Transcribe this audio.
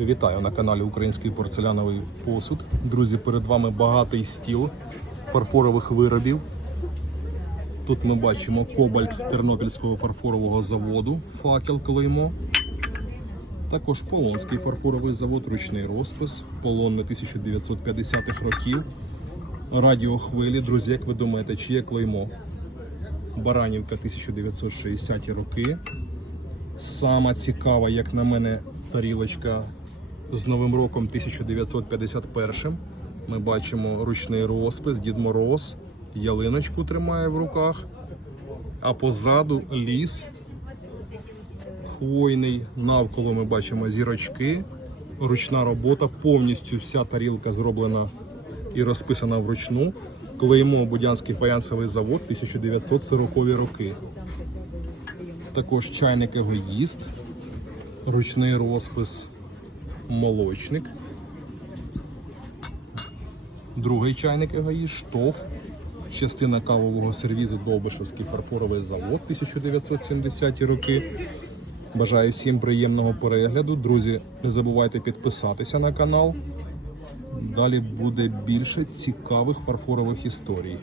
Вітаю на каналі Український порцеляновий посуд. Друзі, перед вами багатий стіл фарфорових виробів. Тут ми бачимо кобальт Тернопільського фарфорового заводу, факел клеймо. Також Полонський фарфоровий завод, ручний розпис, полонне 1950-х років. Радіохвилі, друзі, як ви думаєте, чиє клеймо? Баранівка 1960-ті роки. Сама цікава, як на мене, тарілочка з Новим роком 1951. Ми бачимо ручний розпис, Дід Мороз, ялиночку тримає в руках, а позаду ліс хвойний. Навколо ми бачимо зірочки, ручна робота, повністю вся тарілка зроблена і розписана вручну. Клеймо Будянський фаянсовий завод 1940 роки. Також чайник егоїст, ручний розпис молочник. Другий чайник егоїст, штоф, частина кавового сервізу Довбишевський фарфоровий завод 1970-ті роки. Бажаю всім приємного перегляду. Друзі, не забувайте підписатися на канал. Далі буде більше цікавих фарфорових історій.